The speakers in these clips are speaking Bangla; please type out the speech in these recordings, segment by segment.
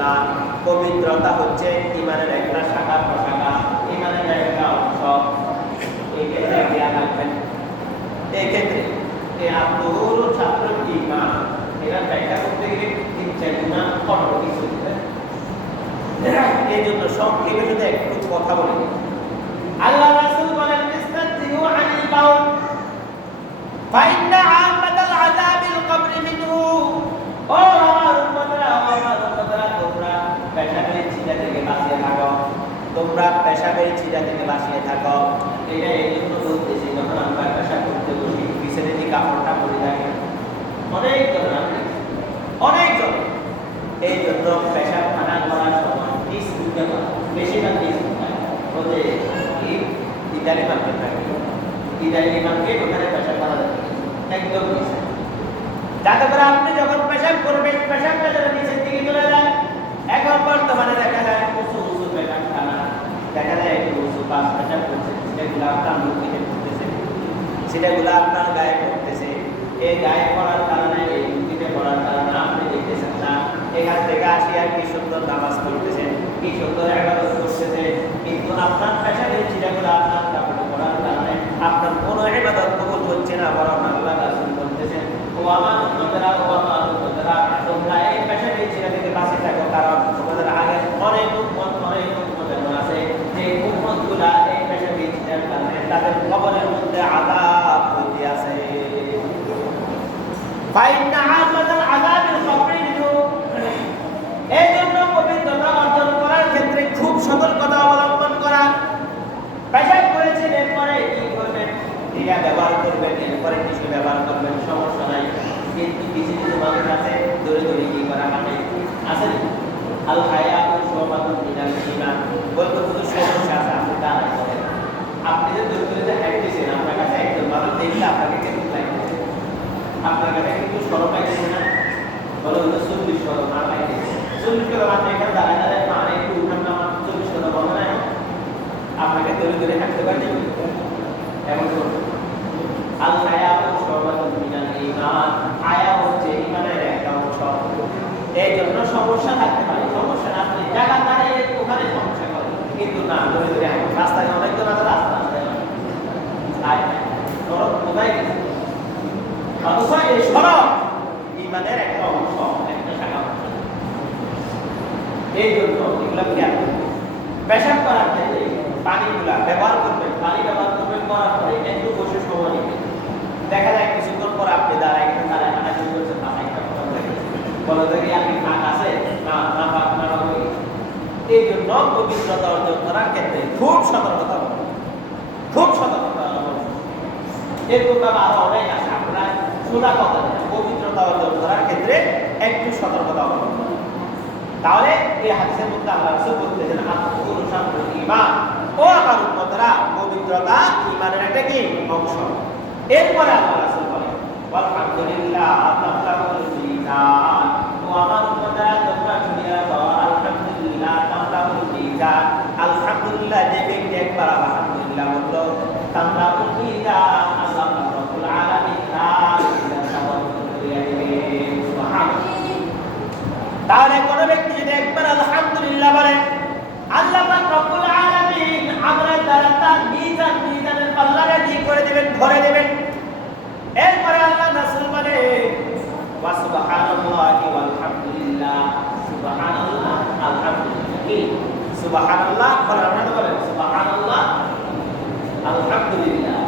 ঈমান। পবিত্রতা হচ্ছে ঈমানের একটা শাখা প্রশাখা, ঈমানের একটা অংশ। এই ক্ষেত্রে জ্ঞান রাখবেন। এই ক্ষেত্রে এই আত্মহুর ছাত্র ঈমান এটা ব্যাখ্যা করতে গেলে 3-4 গুণা কঠোর কিছু। এই জন্য সংক্ষেপে শুধু একটু কথা বলে আল্লাহ রাসূল বলেন ইস্তাতিউ আনিল মাউত ফাইন্না আমাতাল আযাবিল কবর মিনহু। ও আমার উম্মতরা, তোমরা পেশাবের ছিটা থেকে বাঁচিয়ে থাকো, তোমরা পেশাবের ছিটা থেকে বাঁচিয়ে থাকো। এটা এই জন্য বলতেছি, যখন আমরা পেশাব করতে বসি পিছনে যে কাপড়টা পরে থাকে অনেকজন এই জন্য পেশাব খানা করার সময় বেশিরভাগ ওদের ইতালি মার্কেট থাকে, ইতালি মার্কেট ওখানে পেশাব করা যাবে একদম নিচে, যাতে করে আপনি যখন পেশাব করবেন পেশাবটা যেন নিচের দিকে চলে যায়। এখন বর্তমানে দেখা যায় উঁচু উঁচু পেশাব খানা, দেখা যায় একটু উঁচু পাশ পেশাব করছে, সেগুলো আপনার লুকিতে পড়তেছে, সেটাগুলো আপনার গায়ে পড়তেছে। এই গায়ে পড়ার কারণে, এই লুকিতে পড়ার কারণে আপনি দেখতেছেন না এখান থেকে আসি আর কি সুন্দর নামাজ পড়তেছেন, কি সুন্দর ইবাদত করতেছেন, কিন্তু আপনার পেশাবের ছিটাগুলো আপনার কাপড়ে পড়ার কারণে আপনার কোনো ইবাদত কবুল হচ্ছে না, বরং আল্লাহ রাসূল বলতেছেন ও আমার উম্মতেরা, তোমরা এই পেশাবের ছিটা থেকে বাঁচে থাকো, কারণ তোমাদের আগে অনেক উম্মত আছে যে উম্মতগুলো এই পেশাবের ছিটার কারণে তাদের কবরের মধ্যে আযাব হতে আছে। ফাইন্না আমাতাল আযাবিল কবর মিনহু। এই জন্য পবিত্রতা অর্জন করার ক্ষেত্রে খুব সতর্কতা অবলম্বন করা। পেশাব করেছেন এরপরে কি করবেন, এটা ব্যবহার করবেন, এরপরে কিছু ব্যবহার করবেন, সমস্যা নাই। কিন্তু কিছু কিছু মানুষ আছে দূরে দূরে কি করা মানে আছে আল হায়াতু শুবাতুন মিনাল ঈমান, বলতে কোনো সমস্যা আছে আপনি তা না করেন। আপনি যে দূরে দূরে যে হাঁটতেছেন আপনার কাছে একজন মানুষ দেখলে আপনাকে কেমন লাগবে, আপনার কাছে কিন্তু শরম লাগছে না, বলে হলো 40 শরম না লাগছে 40 করে আপনি এখানে দাঁড়ায় মানে একটু উঠান না 40 করে বলে না আপনাকে দূরে দূরে হাঁটতে পারবে এমন করবে। আল হায়াতু শুবাতুন মিনাল ঈমান, হায়া হচ্ছে ঈমানের একটা অংশ। এই জন্য সমস্যা থাকতে পারে, সমস্যা না আপনি জায়গা দাঁড়িয়ে ওখানে সমস্যা করে, কিন্তু না দূরে দূরে রাস্তায় অনেকজন আছে রাস্তা আয় নরক কোথায় গেছে, অথচ এই সরব ঈমানের একটা অংশ, একটা শাখা। এই জন্য এগুলো খেয়াল করবেন। পেশাব করার ক্ষেত্রে পানিগুলা ব্যবহার করবেন, পানি ব্যবহার করবেন করার পরে একটু বসে সময় নেবেন। দেখা যায় কিছুক্ষণ পর আপনি দাঁড়ায় হাঁটাচল করছেন, মাথায় একটা কথা বলে দেখি আপনি ফাঁক আছে না না ফাঁক না হয়ে। এই জন্য পবিত্রতা অর্জন করার ক্ষেত্রে খুব সতর্কতা অবলম্বন, খুব সতর্কতা অবলম্বন। এরকম আরো অনেক আছে, আপনারা সোজা কথা না, পবিত্রতা অর্জন করার ক্ষেত্রে একটু সতর্কতা অবলম্বন। তাহলে এই হাদিসের মধ্যে আল্লাহ রাসূল বলতেছেন আত্মহুর শাত্রুল ঈমান, ও আমার উম্মতরা পবিত্রতা ঈমানের একটা কি অংশ। এরপরে আল্লাহ রাসূল বলেন আলহামদুলিল্লাহ তামলাকুল মিজান, ও আমার উম্মতরা তোমরা শুনে রাখো আলহামদুলিল্লাহ তামলাকুল মিজান। আলহামদুলিল্লাহ যে ব্যক্তি একবার আলহামদুলিল্লাহ বললো তামলাকুল মিজান, আল্লাহ রাব্বুল আলামিন তার মিজান সামর্থ্য করিয়া দিবেন। সুবহানাল্লাহ। তাহলে কোন ব্যক্তি যদি একবার আলহামদুলিল্লাহ বলে আল্লাহ পাক রব্বুল আলামিন আমলের দ্বারা তার মিজানের পাল্লাটা ঠিক করে দিবেন, ভরে দিবেন। এরপরে আল্লাহ রাসূল বলে ওয়া সুবহানাল্লাহি ওয়াল হামদুলিল্লাহ, সুবহানাল্লাহ আলহামদুলিল্লাহ। কি সুবহানাল্লাহ বলেন, সুবহানাল্লাহ আলহামদুলিল্লাহ।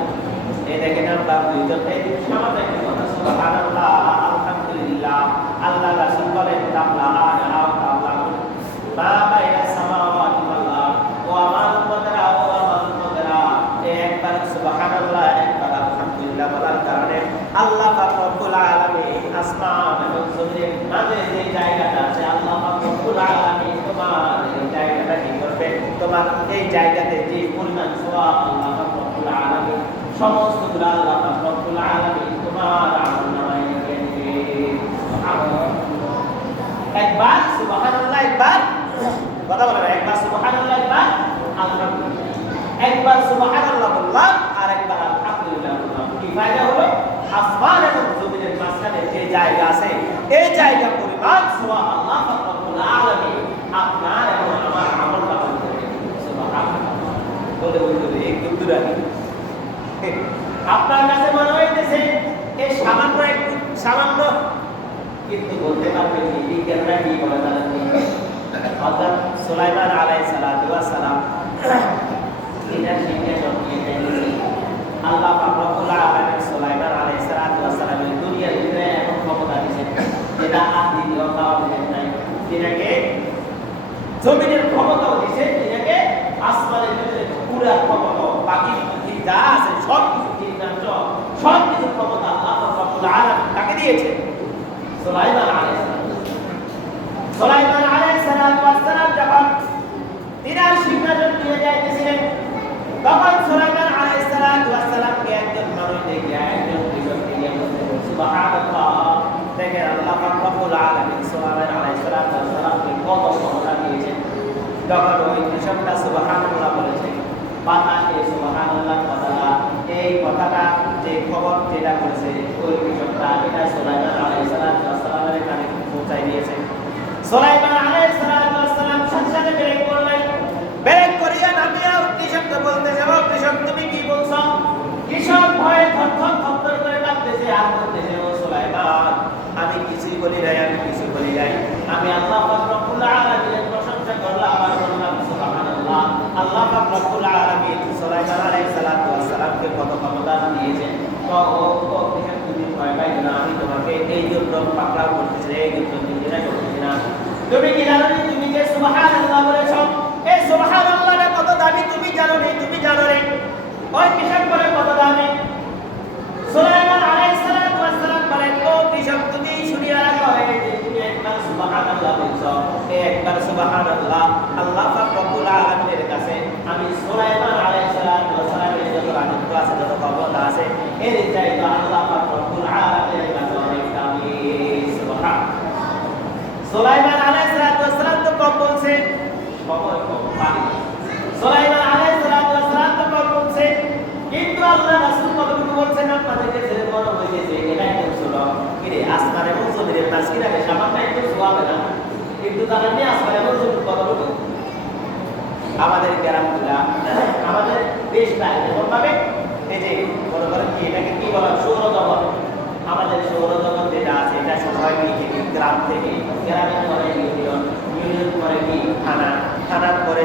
এই দেখেন আমরা দুইজন এই সামান্য একটা কথা, সুবহানাল্লাহ আলহামদুলিল্লাহ। আল্লাহ রাসূল বলেন তামলা আনা তামলা মা বাইনা সামাওয়াতি ওয়াল আরদ। ও আমার উম্মতরা, ও আমার উম্মতরা, একবার সুবহানাল্লাহ একবার আলহামদুলিল্লাহ বলার কারণে আল্লাহ পাক রব্বুল আলামিন আসমান এবং জমিনের মাঝে যে জায়গাটা আছে আল্লাহ পাক রব্বুল আলামিন তোমার এই জায়গাটা কি করবে, তোমার এই জায়গাতে যে পরিমাণ সওয়াব আল্লাহ পাক রব্বুল আলামিন সমস্তগুলো আল্লাহ পাক রব্বুল আলামিন তোমার আমলনামায় লিখে দিবেন। একবার সুবহানাল্লাহ, একবার কথা বলেন, একবার সুবহানাল্লাহ, একবার আলহামদুলিল্লাহ। একবার সুবহানাল্লাহ বললাম আর একবার আলহামদুলিল্লাহ বললাম, কি ফায়দা হলো? আসমান এবং জমিনের মাঝখানে যে জায়গা আছে এই জায়গা পরিমাণ সুবহানাল্লাহ রাব্বুল আলামিন আপনার এবং আমার আমলটা করবে সুবহানাল্লাহ বলে বলতে একদম দূরে আপনার কাছে মনে হইতেছে এই সামান্য কিন্তু বলতে পারবেন কি বিজ্ঞানরা কি বলে জানেন হযরত সুলাইমান আলাইহিস সালাতু ওয়াস সালাম এটার সিংহাসন নিয়ে গেলেন আল্লাহ পাক রব্বুল আলামিন সুলাইমান আলাইহিস সালাতু ওয়াস সালামের দুনিয়ার ভিতরে এমন ক্ষমতা দিয়েছেন যেটা আর দ্বিতীয় কাউকে নাই যেটাকে জমিনের ক্ষমতাও দিয়েছেন যেটাকে আসমানের ভিতরে পুরা ক্ষমতা বাকি যা আছে সব কিছু সব কিছু ক্ষমতা আল্লাহ পাক রব্বুল আলামিন তাকে দিয়েছেন সুলাইমান আলাইহিস সালাতু ওয়াস সালাম যখন তিনার সিংহাসন নিয়ে যাইতেছিলেন তখন সুলাইমান আলাইহিস সালাতু ওয়াস সালামকে একজন মানুষ দেখে একজন কৃষক দেখে বলতেন সুবহানাল্লাহ দেখেন আল্লাহ পাক রব্বুল আলামিন সুলাইমান আলাইহিস সালাতু ওয়াস সালামকে কত ক্ষমতা দিয়েছেন যখন ওই কৃষকটা সুবহানাল্লাহ বলেছে বাতাসে সুবহানাল্লাহ কথাটা এই কথাটা যে খবর যেটা বলেছে ওই কৃষকটা এটা সুলাইমান আলাইহিস সালাতু ওয়াস সালামের কানে পৌঁছায় দিয়েছে সুলাইমান আলাইহিস সালাতু ওয়াস সালাম সাথে সাথে ব্রেক করলেন ব্রেক করিয়া নামিয়া কৃষককে বলতেছে ও কৃষক তুমি কি বলছো কৃষক ভয়ে থরথর থরথর করে কাঁপতেছে আর বলতেছে ও সুলাইমান আমি কিছুই বলি নাই আমি আল্লাহ পাক রব্বুল আলামিনের প্রশংসা করলাম আর বললাম সুবহানাল্লাহ আল্লাহ পাক রব্বুল আলামিন সুলাইমান আলাইহিস সালাতু ওয়াস সালামকে কত ক্ষমতা দিয়েছেন তো ও কৃষক তুমি ভয় পাইও না আমি তোমাকে এই জন্য পাকড়াও করতেছি এই জন্য জিনা করতেছি না তুমি কি জানো তুমি যে সুবহানাল্লাহ বলেছো এই সুবহানাল্লাহর কত দামি তুমি জানো রে ওই কৃষক বলে কত দামি সুলাইমান আলাইহিস সালাতু ওয়াস সালাম বলেন ও কৃষক তুমি শুনিয়া রাখো এই যে তুমি একবার সুবহানাল্লাহ বলছো একবার সুবহানাল্লাহ আল্লাহ পাক রব্বুল আলামিনের কাছে আমি সুলাইমান আলাইহিস সালাতু ওয়াস সালামের যত রাজত্ব আছে যত ক্ষমতা আছে এর চাইতে আল্লাহ পাক রব্বুল আলামিনের কাছে অনেক দামি সুবহানাল্লাহ সুলাইমান আলাইহিস সালাতু ওয়াস সালাম তো কম বলছে সময় কম পানি সুলাইমান আলাইহিস সালাতু ওয়াস সালাম তো কম বলছে কিন্তু আল্লাহ রাসূল কতটুকু বলছেন আপনাদেরকে ছেড়ে বড় হয়েছে এটাই তো ছিল কি আসমান এবং জমিনের মাঝখানে সামান্য একটু সোয়াবে না কিন্তু তারা নিয়ে আসমান এবং জমিন কতটুকু আমাদের গ্রামগুলা আমাদের দেশটা এমন ভাবে এই যে বড় বড় কি এটাকে কি বলা সৌরজগৎ আমাদের সৌরজগৎ যেটা আছে এটা সবাই মিলে গ্রাম থেকে গ্রামের পরে ইউনিয়ন পরে কি থানার পরে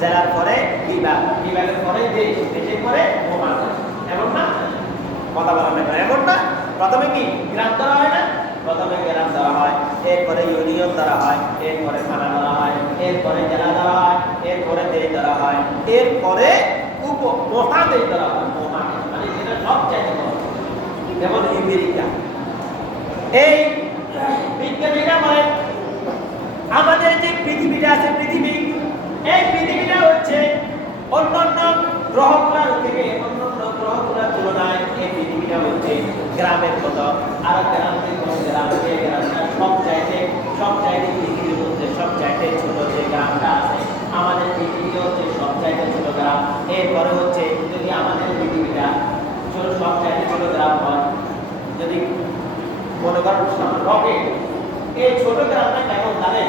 জেলার পরে বিভাগের পরে দেশের পরে মহানগর এমন না কথা বলা না এমন না প্রথমে কি গ্রাম ধরা হয় না প্রথমে গ্রাম ধরা হয় এরপরে ইউনিয়ন ধরা হয় এরপরে থানা ধরা হয় এরপরে জেলা ধরা হয় এরপরে দেশ ধরা হয় এরপরে মহাদেশ ধরা হয় মহাদেশ মানে যেটা সব চাইতে যেমন আমেরিকা এই বিজ্ঞানীরা বলেন আমাদের যে পৃথিবীটা আছে এই পৃথিবীটা হচ্ছে অন্যান্য গ্রহগুলোর থেকে অন্যান্য গ্রহগুলোর তুলনায় এই পৃথিবীটা হচ্ছে গ্রামের মতো আর গ্রামের গ্রামটা সব চাইতে পৃথিবীর মধ্যে সব চাইতে ছোট যে গ্রামটা আছে আমাদের পৃথিবীটা হচ্ছে সব চাইতে ছোট গ্রাম এরপরে হচ্ছে যদি আমাদের পৃথিবীটা সব চাইতে ছোট গ্রাম হয় যদি মনে করেন রকেট এই ছোট গ্রামটা কেমন জানেন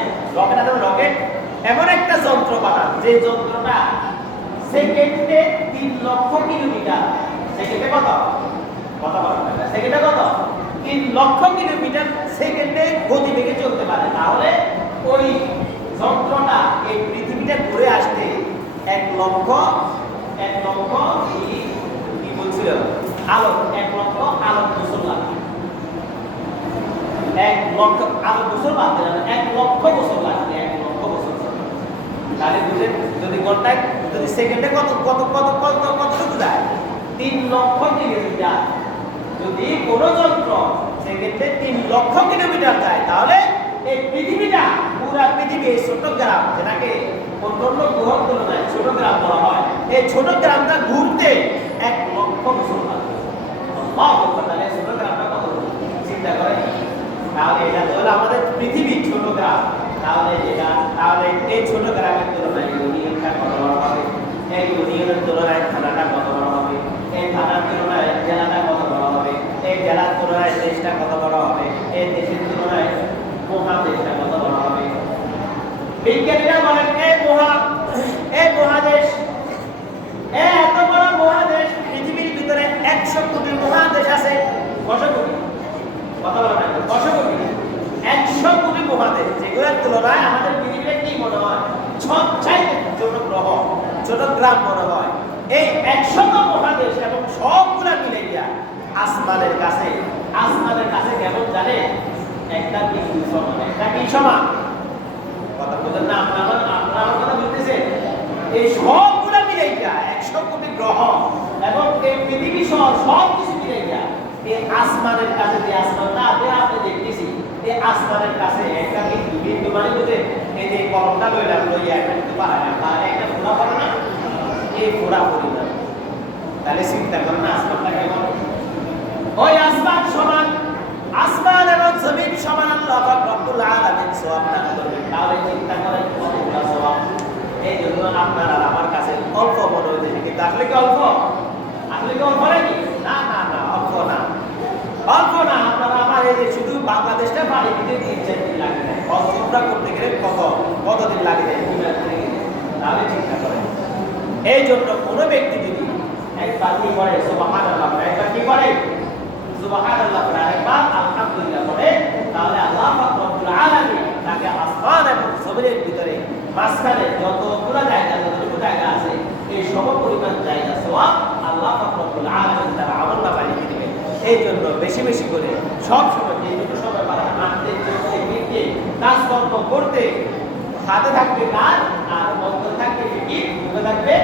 রকেট এমন একটা যন্ত্র বানান যে যন্ত্রটা সেকেন্ডে 3 লক্ষ কিলোমিটার সেকেন্ডে কত সেকেন্ডে কত 3 লক্ষ কিলোমিটার সেকেন্ডে গতিবেগে চলতে পারে তাহলে ওই যন্ত্রটা এই পৃথিবীতে ঘুরে আসতে 1 লক্ষ কি বলছিল আলো 1 লক্ষ আলো বছর লাগে 1 লক্ষ আলো বছর লাগবে না 1 লক্ষ বছর লাগবে 1 লক্ষ বছর তাহলে বুঝলেন যদি ঘন্টায় যদি সেকেন্ডে কতটুকু যায় 3 লক্ষ কিলোমিটার যদি কোন যন্ত্র সেকেন্ডে 3 লক্ষ কিলোমিটার যায় তাহলে এই পৃথিবীটা পুরো পৃথিবী ছোট গ্রাম যেটাকে অন্যান্য গ্রহের তুলনায় ছোট গ্রাম বলা হয় এই ছোট গ্রামটা ঘুরতে 1 লক্ষ বছর লাগবে তাহলে ছোট গ্রামটা কত চিন্তা করে তাহলে এটা হলো আমাদের পৃথিবী ছোট গ্রাম তাহলে এই ছোট গ্রামের তুলনায় ইউনিয়নটা কত বড় হবে এই ইউনিয়নের তুলনায় থানাটা কত বড় হবে এই থানার তুলনায় জেলাটা কত বড় হবে এই জেলার তুলনায় দেশটা কত বড় হবে বিজ্ঞানীরা বলেন এই মহাদেশ এত বড় মহাদেশ, পৃথিবীর ভিতরে 100 কোটি মহাদেশ আছে। কত কোটি? কথা বলা নাই, 100 কোটি। 100 কোটি মহাদেশ, যেগুলোর তুলনায় আমাদের পৃথিবীতে কি মনে হয়? সবচাইতে ছোট গ্রহ, ছোট গ্রাম মনে হয়। এই 100 মহাদেশ এবং সবগুলা মিলে গিয়া আসমানের কাছে কেমন জানে? একটা পৃথিবী সমান। একটা কি সমান? কথা বলেন না, আপনার কথা বলতেছেন। এই সবগুলা মিলে গিয়া 100 কোটি গ্রহ এবং এই পৃথিবী সব কিছু মিলে গিয়া এই আসমানের কাছে, যে আসমানটা আপনি দেখতেছি, এই আসমানের কাছে একটা বিন্দু মানে বুঝে এই যে কলমটা লইয়া একটা পারে না, তাহলে একটা ফোড়া পড়ে না, এই ফোড়া পড়ে যাবে। তাহলে চিন্তা করেন আসমানটা কেমন? ওই আসমান সমান, আসমান এবং জমিন সমান। আল্লাহ পাক রব্বুল আলামিন সওয়াব দান করবেন। তাহলে চিন্তা করেন কতটা সওয়াব। এই জন্য আপনার আর আমার কাছে অল্প মনে হইতেছে, কিন্তু আসলে কি অল্প? আসলে কি অল্প নাকি? না না না, অল্প না, অল্প না। আপনারা আমার এই যে শুধু বাংলাদেশটা পানি দিতে 3-4 দিন লাগে না, অল্পটা করতে গেলে কতদিন লাগে যায়? তাহলে চিন্তা করেন। এই জন্য কোনো ব্যক্তি যদি একবার কি করে সুবহানাল্লাহ, একবার কি করে সুবহানাল্লাহ, একবার আলহামদুলিল্লাহ করে, তাহলে আল্লাহ পাক রব্বুল আলামিন তাকে আসমান এবং জমিনের ভিতরে মাঝখানে যতগুলো জায়গা আছে, এই সম পরিমাণ জায়গা সওয়াব আল্লাহ পাক রব্বুল আলামিন তার আমলনামায় লিখে দিবেন। এই জন্য বেশি বেশি করে সব সময় যেটুকু সময় পারেন আনতে চলতে ফিরতে কাজকর্ম করতে, হাতে থাকবে কাজ আর মন্দ থাকবে কি, মুখে থাকবে